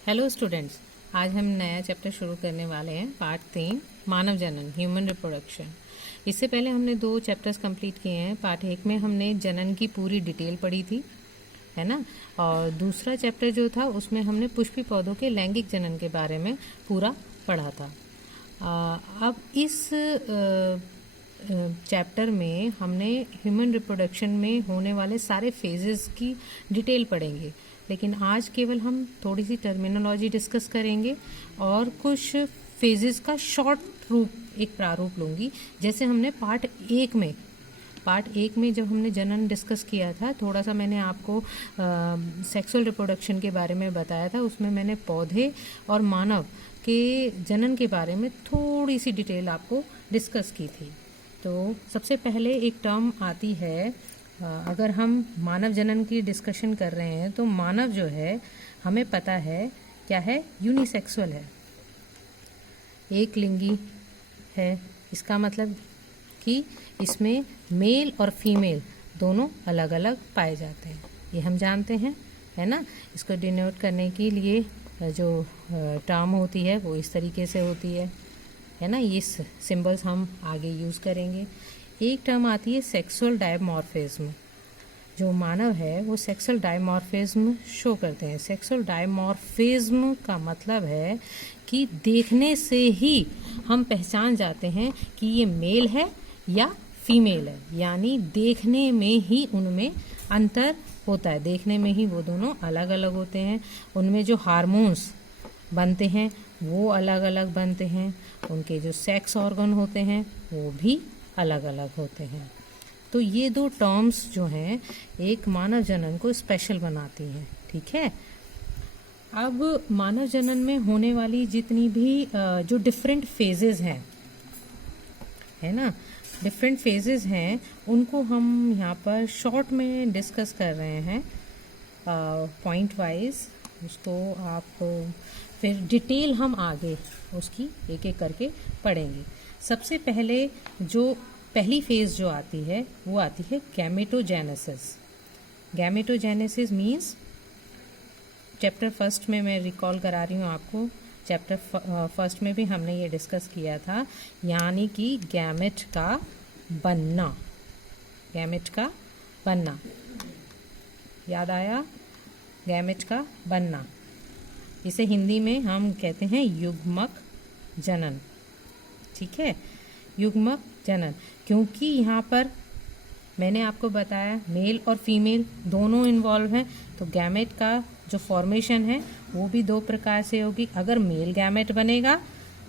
Hello students, आज हम नया चैप्टर शुरू करने वाले हैं। पार्ट 3 मानव जनन, ह्यूमन रिप्रोडक्शन। इससे पहले हमने 2 चैप्टर्स कंप्लीट किए हैं। पार्ट 1 में हमने जनन की पूरी डिटेल पढ़ी थी, है ना। और दूसरा चैप्टर जो था उसमें हमने पुष्पी पौधों के लैंगिक जनन के बारे में पूरा पढ़ा था। अब इस चैप्टर में हमने ह्यूमन रिप्रोडक्शन में होने वाले सारे फेजेस की डिटेल पढ़ेंगे, लेकिन आज केवल हम थोड़ी सी टर्मिनोलॉजी डिस्कस करेंगे और कुछ फेजेस का शॉर्ट रूप, एक प्रारूप लूँगी। जैसे हमने पार्ट एक में जब हमने जनन डिस्कस किया था, थोड़ा सा मैंने आपको सेक्सुअल रिप्रोडक्शन के बारे में बताया था। उसमें मैंने पौधे और मानव के जनन के बारे में थोड़ी सी डिटेल आपको डिस्कस की थी। तो सबसे पहले एक टर्म आती है, अगर हम मानव जनन की डिस्कशन कर रहे हैं तो मानव जो है हमें पता है क्या है, यूनिसेक्सुअल है, एक लिंगी है। इसका मतलब कि इसमें मेल और फीमेल दोनों अलग अलग पाए जाते हैं, ये हम जानते हैं, है ना। इसको डिनोट करने के लिए जो टर्म होती है वो इस तरीके से होती है ना। ये सिंबल्स हम आगे यूज़ करेंगे। एक टर्म आती है सेक्सुअल डायमॉर्फिज्म। जो मानव है वो सेक्सुअल डायमॉर्फिज्म शो करते हैं। सेक्सुअल डायमॉर्फिज्म का मतलब है कि देखने से ही हम पहचान जाते हैं कि ये मेल है या फीमेल है, यानी देखने में ही उनमें अंतर होता है, देखने में ही वो दोनों अलग अलग होते हैं। उनमें जो हार्मोन्स बनते हैं वो अलग अलग बनते हैं, उनके जो सेक्स ऑर्गन होते हैं वो भी अलग अलग होते हैं। तो ये 2 टर्म्स जो हैं एक मानव जनन को स्पेशल बनाती हैं, ठीक है। अब मानव जनन में होने वाली जितनी भी जो डिफरेंट फेजेस हैं, है ना, डिफरेंट फेजेस हैं, उनको हम यहाँ पर शॉर्ट में डिस्कस कर रहे हैं पॉइंट वाइज। उसको आप फिर डिटेल हम आगे उसकी एक एक करके पढ़ेंगे। सबसे पहले जो पहली फेज जो आती है वो आती है gametogenesis. Gametogenesis means, chapter first में मैं रिकॉल करा रही हूँ आपको, चैप्टर फर्स्ट में भी हमने ये डिस्कस किया था, यानी कि गैमेट का बनना। गैमेट का बनना याद आया, गैमेट का बनना। इसे हिंदी में हम कहते हैं युग्मक जनन, ठीक है, युग्मक जनन। क्योंकि यहाँ पर मैंने आपको बताया मेल और फीमेल दोनों इन्वॉल्व हैं, तो गैमेट का जो फॉर्मेशन है वो भी 2 प्रकार से होगी। अगर मेल गैमेट बनेगा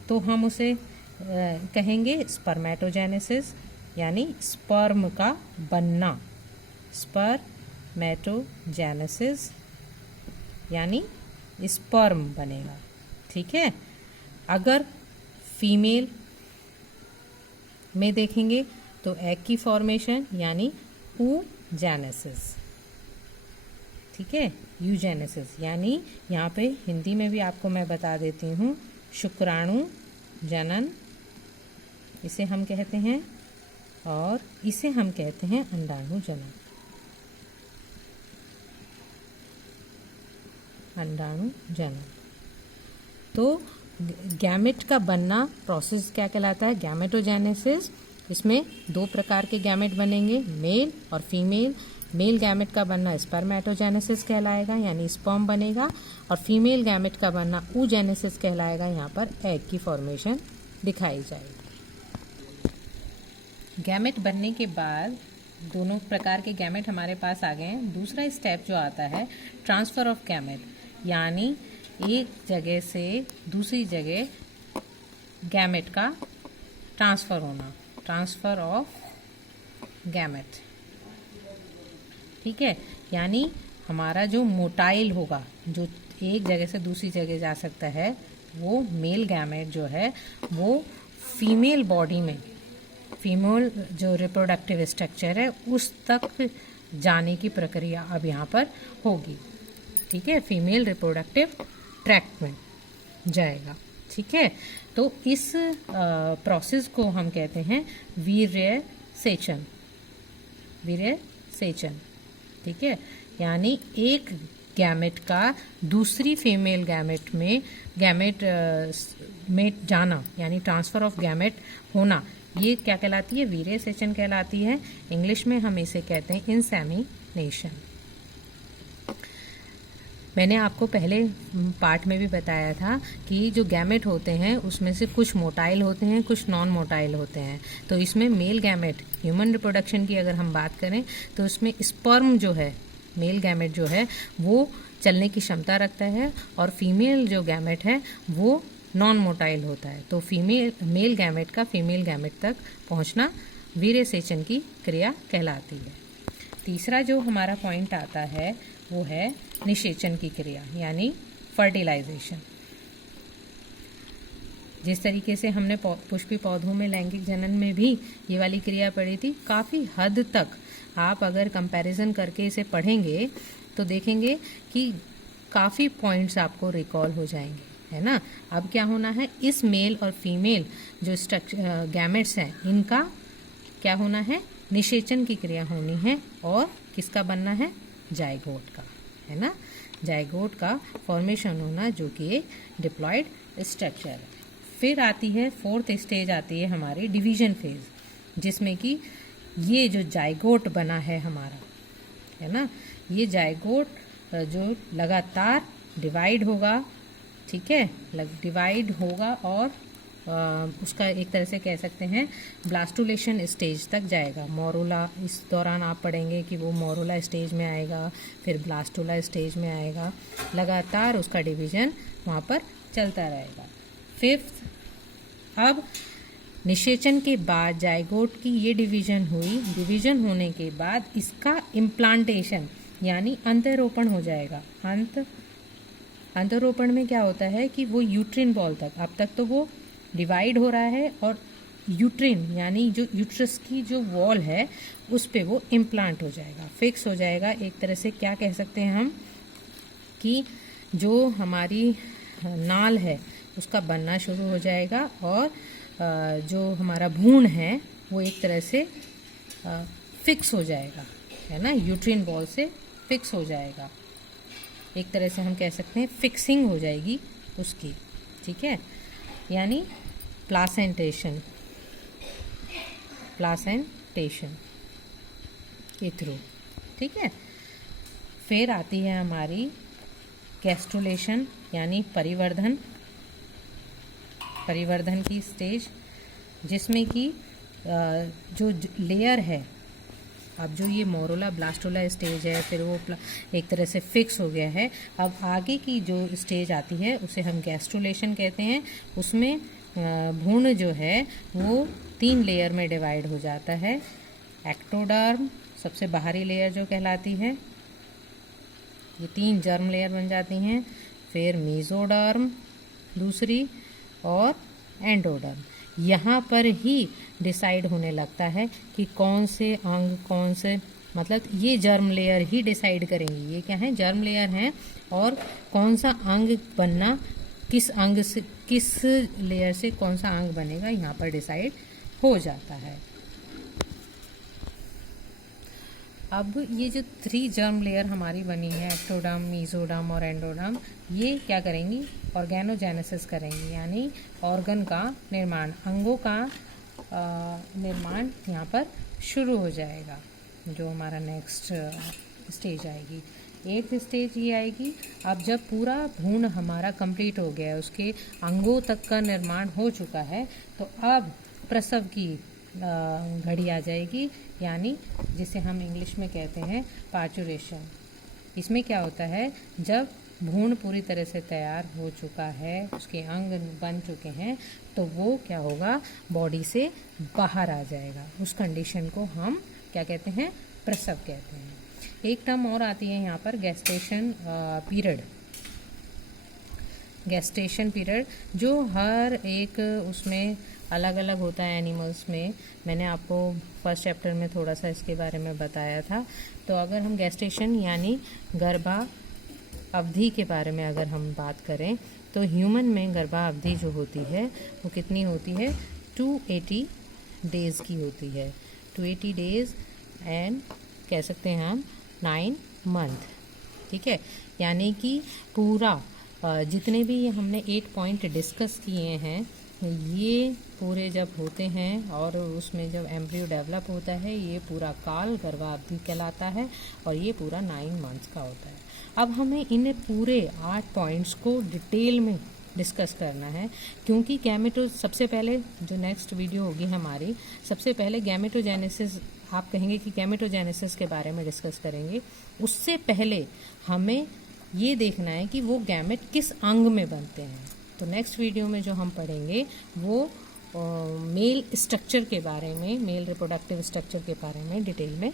तो हम उसे कहेंगे स्पर्मेटोजेनेसिस, यानी स्पर्म का बनना, स्पर्मेटोजेनेसिस यानी स्पर्म बनेगा, ठीक है। अगर फीमेल में देखेंगे तो एग की फॉर्मेशन यानी oogenesis, ठीक है, यूजेनेसिस। यानी यहाँ पे हिंदी में भी आपको मैं बता देती हूँ, शुक्राणु जनन इसे हम कहते हैं, और इसे हम कहते हैं अंडाणु जनन। अंडाणु जनन। तो गैमेट का बनना प्रोसेस क्या कहलाता है, गैमेटोजेनेसिस। इसमें 2 प्रकार के गैमेट बनेंगे, मेल और फीमेल। मेल गैमेट का बनना स्पर्मेटोजेनेसिस कहलाएगा, यानी स्पर्म बनेगा, और फीमेल गैमेट का बनना oogenesis कहलाएगा, यहाँ पर एग की फॉर्मेशन दिखाई जाएगी। गैमेट बनने के बाद दोनों प्रकार के गैमेट हमारे पास आ गए हैं। दूसरा स्टेप जो आता है ट्रांसफ़र ऑफ गैमेट, यानी एक जगह से दूसरी जगह गैमेट का ट्रांसफ़र होना, ट्रांसफ़र ऑफ गैमेट, ठीक है। यानी हमारा जो मोटाइल होगा, जो एक जगह से दूसरी जगह जा सकता है, वो मेल गैमेट जो है वो फीमेल बॉडी में, फीमेल जो रिप्रोडक्टिव स्ट्रक्चर है उस तक जाने की प्रक्रिया अब यहाँ पर होगी, ठीक है, फीमेल रिप्रोडक्टिव ट्रैक्ट में जाएगा, ठीक है। तो इस प्रोसेस को हम कहते हैं वीर्य सेचन, ठीक है। यानी एक गैमेट का दूसरी फीमेल गैमेट में जाना, यानी ट्रांसफर ऑफ गैमेट होना, ये क्या कहलाती है? वीर्यसेचन कहलाती है। इंग्लिश में हम इसे कहते हैं इंसेमिनेशन। मैंने आपको पहले पार्ट में भी बताया था कि जो गैमेट होते हैं उसमें से कुछ मोटाइल होते हैं, कुछ नॉन मोटाइल होते हैं। तो इसमें मेल गैमेट, ह्यूमन रिप्रोडक्शन की अगर हम बात करें तो इसमें स्पर्म जो है, मेल गैमेट जो है वो चलने की क्षमता रखता है, और फीमेल जो गैमेट है वो नॉन मोटाइल होता है। तो मेल गैमेट का फीमेल गैमेट तक पहुंचना वीर्यसेचन की क्रिया कहलाती है। तीसरा जो हमारा पॉइंट आता है वो है निषेचन की क्रिया, यानी फर्टिलाइजेशन। जिस तरीके से हमने पुष्पी पौधों में लैंगिक जनन में भी ये वाली क्रिया पढ़ी थी, काफ़ी हद तक आप अगर कंपैरिजन करके इसे पढ़ेंगे तो देखेंगे कि काफ़ी पॉइंट्स आपको रिकॉल हो जाएंगे, है ना। अब क्या होना है, इस मेल और फीमेल जो गैमेट्स हैं इनका क्या होना है, निषेचन की क्रिया होनी है, और किसका बनना है, जाइगोट का, है ना। जाइगोट का फॉर्मेशन होना, जो कि एक डिप्लॉयड स्ट्रक्चर है। फिर आती है फोर्थ स्टेज, आती है हमारी डिवीजन फेज, जिसमें कि ये जो जाइगोट बना है हमारा, है ना, ये जाइगोट जो लगातार डिवाइड होगा, ठीक है, डिवाइड होगा और उसका एक तरह से कह सकते हैं ब्लास्टुलेशन स्टेज तक जाएगा। मोरुला, इस दौरान आप पढ़ेंगे कि वो मोरुला स्टेज में आएगा, फिर ब्लास्टुला स्टेज में आएगा, लगातार उसका डिवीजन वहाँ पर चलता रहेगा। फिफ्थ, अब निषेचन के बाद जाइगोट की ये डिवीजन हुई, डिवीजन होने के बाद इसका इम्प्लांटेशन यानी अंतरोपण हो जाएगा। अंतरोपण में क्या होता है कि वो यूट्रिन बॉल तक, अब तक तो वो डिवाइड हो रहा है, और यूट्रिन यानी जो यूट्रस की जो वॉल है उस पे वो इम्प्लांट हो जाएगा, फिक्स हो जाएगा। एक तरह से क्या कह सकते हैं हम कि जो हमारी नाल है उसका बनना शुरू हो जाएगा, और जो हमारा भ्रूण है वो एक तरह से फिक्स हो जाएगा, है ना, यूट्रिन बॉल से फिक्स हो जाएगा। एक तरह से हम कह सकते हैं फिक्सिंग हो जाएगी उसकी, ठीक है, यानी प्लासेंटेशन के थ्रू, ठीक है। फिर आती है हमारी गैस्ट्रुलेशन यानी परिवर्धन की स्टेज, जिसमें कि जो लेयर है, अब जो ये मोरुला ब्लास्टुला स्टेज है, फिर वो एक तरह से फिक्स हो गया है। अब आगे की जो स्टेज आती है उसे हम गैस्ट्रुलेशन कहते हैं। उसमें भ्रूण जो है वो 3 लेयर में डिवाइड हो जाता है। एक्टोडर्म सबसे बाहरी लेयर जो कहलाती है, ये 3 जर्म लेयर बन जाती हैं। फिर मीजोडर्म दूसरी, और एंडोडर्म। यहाँ पर ही डिसाइड होने लगता है कि कौन से अंग, कौन से, मतलब ये जर्म लेयर ही डिसाइड करेंगी, ये क्या है, जर्म लेयर हैं, और कौन सा अंग बनना, किस अंग से, किस लेयर से कौन सा अंग बनेगा, यहाँ पर डिसाइड हो जाता है। अब ये जो 3 जर्म लेयर हमारी बनी है, एक्टोडर्म, मीजोडर्म और एंडोडर्म, ये क्या करेंगी, ऑर्गेनोजेनेसिस करेंगी, यानी ऑर्गन का निर्माण, अंगों का निर्माण यहाँ पर शुरू हो जाएगा। जो हमारा नेक्स्ट स्टेज आएगी, 8th स्टेज ये आएगी। अब जब पूरा भ्रूण हमारा कंप्लीट हो गया है, उसके अंगों तक का निर्माण हो चुका है, तो अब प्रसव की घड़ी आ जाएगी, यानी जिसे हम इंग्लिश में कहते हैं पार्चुरेशन। इसमें क्या होता है, जब भ्रूण पूरी तरह से तैयार हो चुका है, उसके अंग बन चुके हैं, तो वो क्या होगा, बॉडी से बाहर आ जाएगा। उस कंडीशन को हम क्या कहते हैं, प्रसव कहते हैं। एक टर्म और आती है यहाँ पर, गेस्टेशन पीरियड। गेस्टेशन पीरियड जो हर एक उसमें अलग अलग होता है एनिमल्स में। मैंने आपको फर्स्ट चैप्टर में थोड़ा सा इसके बारे में बताया था। तो अगर हम गेस्टेशन यानी गर्भा अवधि के बारे में अगर हम बात करें, तो ह्यूमन में गर्भा अवधि जो होती है वो कितनी होती है, 280 डेज़ की होती है। 280 डेज़ एंड कह सकते हैं हम 9 मंथ, ठीक है, यानी कि पूरा जितने भी हमने 8 पॉइंट डिस्कस किए हैं, ये पूरे जब होते हैं और उसमें जब एम्ब्रियो डेवलप होता है, ये पूरा काल गर्भावधि कहलाता है और ये पूरा 9 मंथ्स का होता है। अब हमें इन पूरे 8 पॉइंट्स को डिटेल में डिस्कस करना है, क्योंकि सबसे पहले जो नेक्स्ट वीडियो होगी हमारी, सबसे पहले गैमेटोजेनेसिस, आप कहेंगे कि गैमेटोजेनेसिस के बारे में डिस्कस करेंगे। उससे पहले हमें ये देखना है कि वो गैमेट किस अंग में बनते हैं। तो नेक्स्ट वीडियो में जो हम पढ़ेंगे वो मेल स्ट्रक्चर के बारे में, मेल रिप्रोडक्टिव स्ट्रक्चर के बारे में डिटेल में